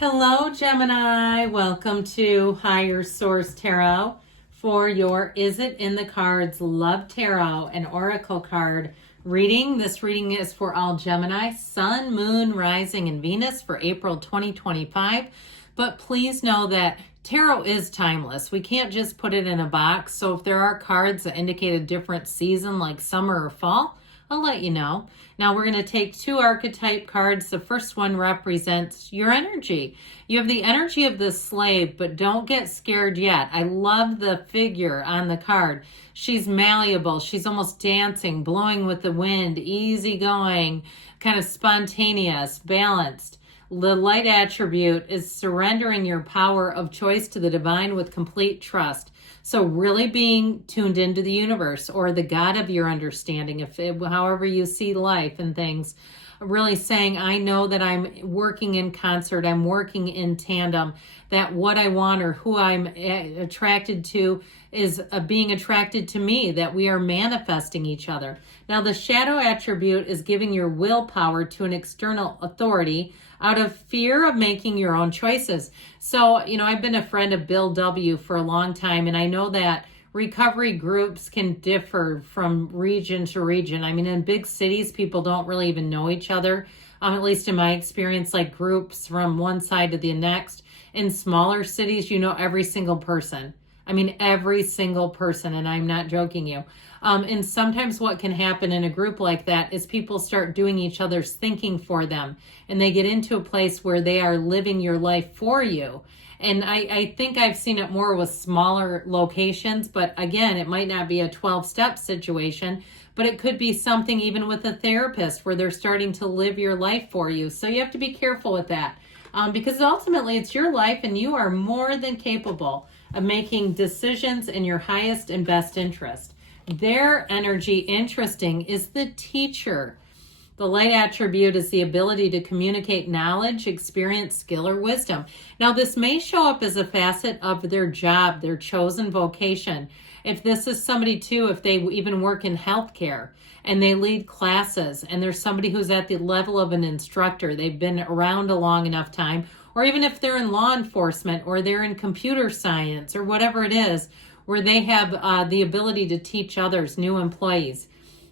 Hello, Gemini. Welcome to Higher Source Tarot for your Is It in the Cards Love Tarot and Oracle card reading. This reading is for all Gemini, Sun, Moon, Rising, and Venus for April 2025. But please know that tarot is timeless. We can't just put it in a box. So if there are cards that indicate a different season like summer or fall, I'll let you know. Now we're going to take two archetype cards. The first one represents your energy. You have the energy of the slave, but don't get scared yet. I love the figure on the card. She's malleable. She's almost dancing, blowing with the wind, easygoing, kind of spontaneous, balanced. The light attribute is surrendering your power of choice to the divine with complete trust. So really being tuned into the universe or the God of your understanding, however you see life and things, really saying, I know that I'm working in concert, I'm working in tandem, that what I want or who I'm attracted to is being attracted to me, that we are manifesting each other. Now the shadow attribute is giving your willpower to an external authority out of fear of making your own choices. So, I've been a friend of Bill W. for a long time, and I know that recovery groups can differ from region to region. I mean, in big cities, people don't really even know each other. At least in my experience, like groups from one side to the next. In smaller cities, you know every single person. I mean, every single person, and I'm not joking you. And sometimes what can happen in a group like that is people start doing each other's thinking for them, and they get into a place where they are living your life for you. And I think I've seen it more with smaller locations, but again, it might not be a 12-step situation, but it could be something even with a therapist where they're starting to live your life for you. So you have to be careful with that because ultimately it's your life and you are more than capable of making decisions in your highest and best interest. Their energy, interesting, is the teacher. The light attribute is the ability to communicate knowledge, experience, skill, or wisdom. Now, this may show up as a facet of their job, their chosen vocation. If this is somebody, too, if they even work in healthcare and they lead classes and there's somebody who's at the level of an instructor, they've been around a long enough time, or even if they're in law enforcement or they're in computer science or whatever it is, where they have the ability to teach others, new employees.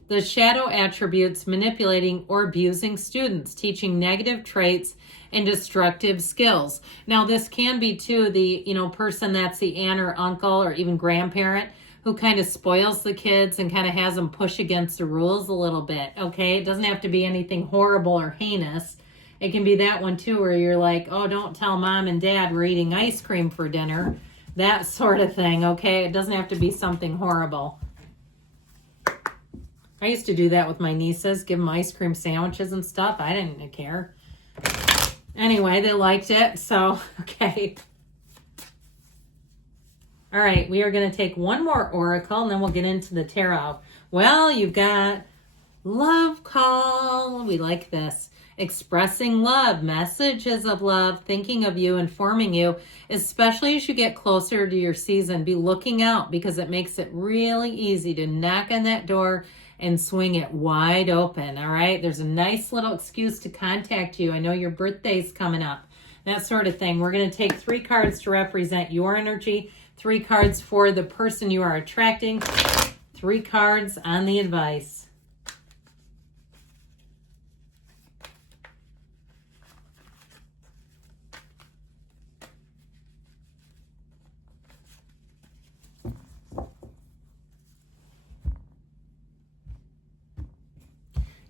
The shadow attributes manipulating or abusing students, teaching negative traits and destructive skills. Now, this can be too the person that's the aunt or uncle or even grandparent who kind of spoils the kids and kind of has them push against the rules a little bit. Okay, it doesn't have to be anything horrible or heinous. It can be that one too, where you're like, oh, don't tell mom and dad we're eating ice cream for dinner. That sort of thing. Okay, it doesn't have to be something horrible. I used to do that with my nieces, give them ice cream sandwiches and stuff. I didn't care. Anyway, they liked it, so, okay. All right, we are going to take one more oracle, and then we'll get into the tarot. Well, you've got love call. We like this. Expressing love, messages of love, thinking of you, informing you, especially as you get closer to your season. Be looking out because it makes it really easy to knock on that door and swing it wide open, all right? There's a nice little excuse to contact you. I know your birthday's coming up, that sort of thing. We're going to take 3 cards to represent your energy, 3 cards for the person you are attracting, 3 cards on the advice.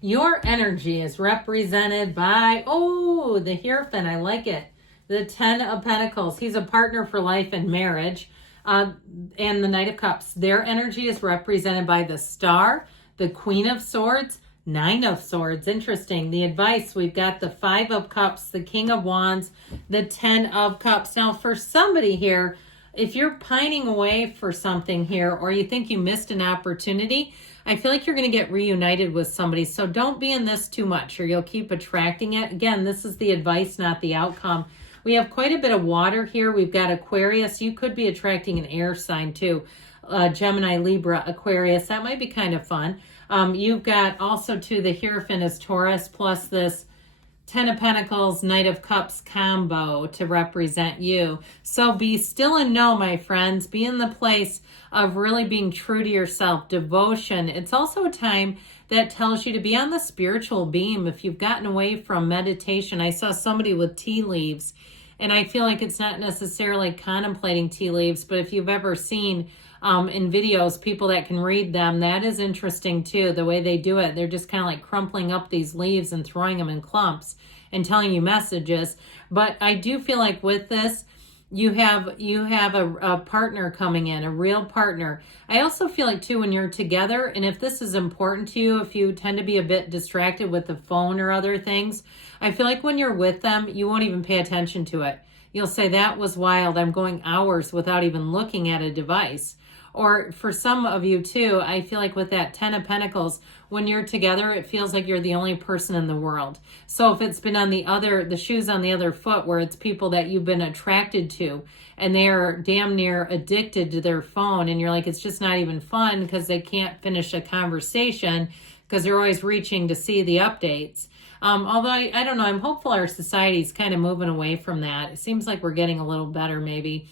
Your energy is represented by, the Hierophant. I like it. The 10 of Pentacles. He's a partner for life and marriage. And the Knight of Cups. Their energy is represented by the Star, the Queen of Swords, 9 of Swords. Interesting. The advice, we've got the 5 of Cups, the King of Wands, the 10 of Cups. Now, for somebody here, if you're pining away for something here or you think you missed an opportunity, I feel like you're going to get reunited with somebody. So don't be in this too much or you'll keep attracting it. Again, this is the advice, not the outcome. We have quite a bit of water here. We've got Aquarius. You could be attracting an air sign too. Gemini, Libra, Aquarius. That might be kind of fun. You've got also too the Hierophant is Taurus plus this Ten of Pentacles, Knight of Cups combo to represent you. So be still and know, my friends. Be in the place of really being true to yourself, devotion. It's also a time that tells you to be on the spiritual beam. If you've gotten away from meditation, I saw somebody with tea leaves, and I feel like it's not necessarily contemplating tea leaves, but if you've ever seen in videos, people that can read them, that is interesting too, the way they do it. They're just kind of like crumpling up these leaves and throwing them in clumps and telling you messages. But I do feel like with this, you have a partner coming in, a real partner. I also feel like too, when you're together, and if this is important to you, if you tend to be a bit distracted with the phone or other things, I feel like when you're with them, you won't even pay attention to it. You'll say, that was wild. I'm going hours without even looking at a device. Or for some of you too, I feel like with that Ten of Pentacles, when you're together, it feels like you're the only person in the world. So if it's been on the shoes on the other foot, where it's people that you've been attracted to and they're damn near addicted to their phone, and you're like, it's just not even fun because they can't finish a conversation because they're always reaching to see the updates. Although I don't know, I'm hopeful our society's kind of moving away from that. It seems like we're getting a little better maybe.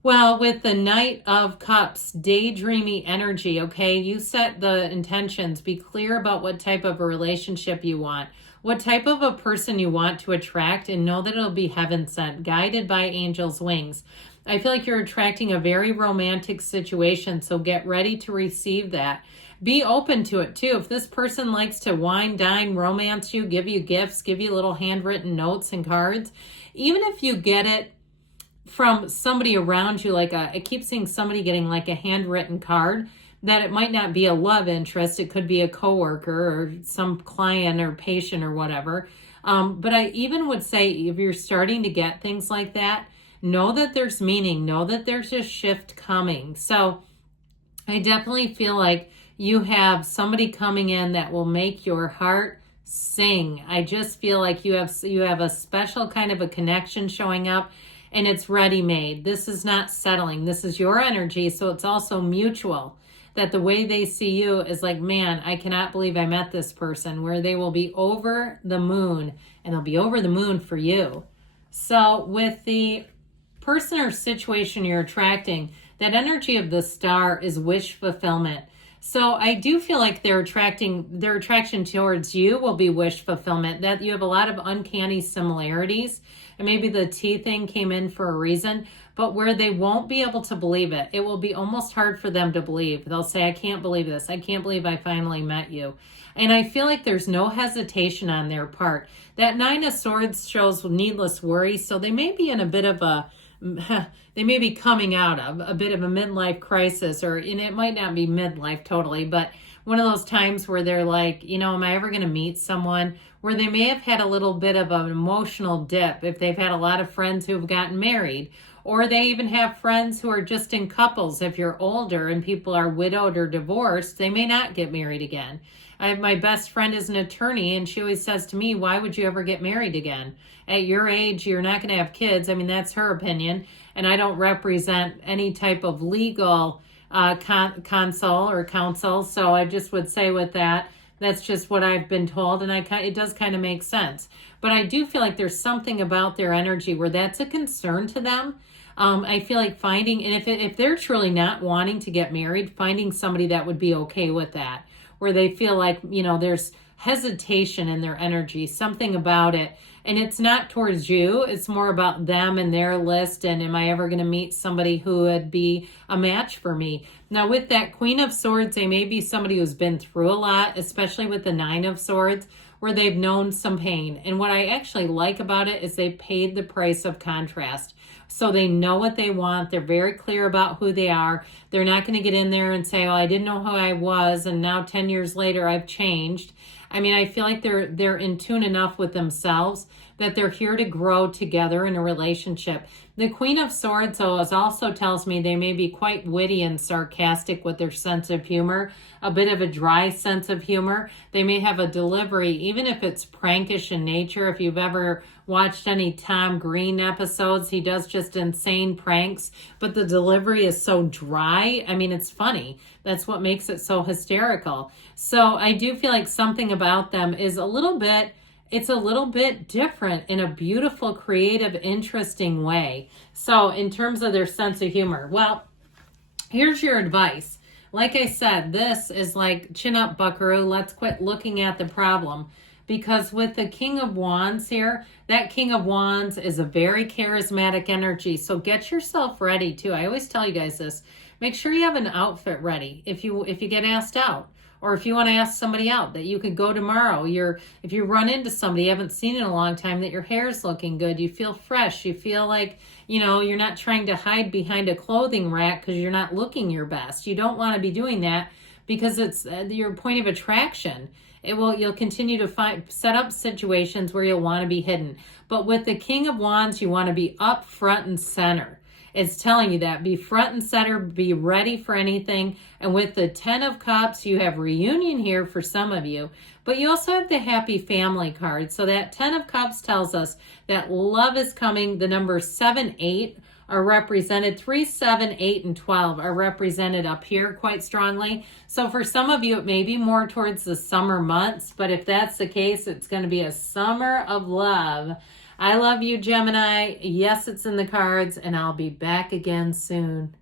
Well, with the Knight of Cups, daydreamy energy, okay? You set the intentions. Be clear about what type of a relationship you want, what type of a person you want to attract, and know that it'll be heaven sent, guided by angels' wings. I feel like you're attracting a very romantic situation, so get ready to receive that. Be open to it too. If this person likes to wine, dine, romance you, give you gifts, give you little handwritten notes and cards, even if you get it from somebody around you, I keep seeing somebody getting like a handwritten card, that it might not be a love interest. It could be a coworker or some client or patient or whatever. But I even would say, if you're starting to get things like that, know that there's meaning, know that there's a shift coming. So I definitely feel like you have somebody coming in that will make your heart sing. I just feel like you have a special kind of a connection showing up. And it's ready-made. This is not settling. This is your energy, so it's also mutual. That the way they see you is like, man, I cannot believe I met this person, where they will be over the moon, and they'll be over the moon for you. So with the person or situation you're attracting, that energy of the star is wish fulfillment. So I do feel like their attraction towards you will be wish fulfillment, that you have a lot of uncanny similarities. And maybe the tea thing came in for a reason, but where they won't be able to believe it. It will be almost hard for them to believe. They'll say, I can't believe this. I can't believe I finally met you. And I feel like there's no hesitation on their part. That Nine of Swords shows needless worry. So they may be in a bit of they may be coming out of a bit of a midlife crisis, and it might not be midlife totally, but one of those times where they're like, am I ever going to meet someone, where they may have had a little bit of an emotional dip if they've had a lot of friends who have gotten married, or they even have friends who are just in couples. If you're older and people are widowed or divorced, they may not get married again. My best friend is an attorney, and she always says to me, why would you ever get married again? At your age, you're not going to have kids. I mean, that's her opinion, and I don't represent any type of legal counsel. So I just would say with that, that's just what I've been told, and it does kind of make sense. But I do feel like there's something about their energy where that's a concern to them. I feel like finding, and if they're truly not wanting to get married, finding somebody that would be okay with that, where they feel like, there's hesitation in their energy, something about it. And it's not towards you. It's more about them and their list. And am I ever going to meet somebody who would be a match for me? Now, with that Queen of Swords, they may be somebody who's been through a lot, especially with the Nine of Swords, where they've known some pain. And what I actually like about it is they paid the price of contrast. So they know what they want. They're very clear about who they are. They're not going to get in there and say, oh, I didn't know who I was, and now 10 years later I've changed. I mean, I feel like they're in tune enough with themselves that they're here to grow together in a relationship. The Queen of Swords also tells me they may be quite witty and sarcastic with their sense of humor, a bit of a dry sense of humor. They may have a delivery, even if it's prankish in nature. If you've ever watched any Tom Green episodes, he does just insane pranks, but the delivery is so dry. I mean, it's funny. That's what makes it so hysterical. So I do feel like something about them is a little bit it's a little bit different in a beautiful, creative, interesting way. So in terms of their sense of humor, well, here's your advice. Like I said, this is like chin up, buckaroo. Let's quit looking at the problem. Because with the King of Wands here, that King of Wands is a very charismatic energy. So get yourself ready too. I always tell you guys this. Make sure you have an outfit ready if you get asked out. Or if you want to ask somebody out that you could go tomorrow. If you run into somebody you haven't seen in a long time, that your hair's looking good, you feel fresh, you feel like, you're not trying to hide behind a clothing rack because you're not looking your best. You don't want to be doing that because it's your point of attraction. You'll continue to set up situations where you'll want to be hidden. But with the King of Wands, you want to be up front and center. It's telling you that. Be front and center, be ready for anything. And with the 10 of Cups, you have reunion here for some of you. But you also have the happy family card. So that 10 of Cups tells us that love is coming. The numbers 7, 8 are represented. 3, 7, 8, and 12 are represented up here quite strongly. So for some of you, it may be more towards the summer months. But if that's the case, it's going to be a summer of love. I love you, Gemini. Yes, it's in the cards, and I'll be back again soon.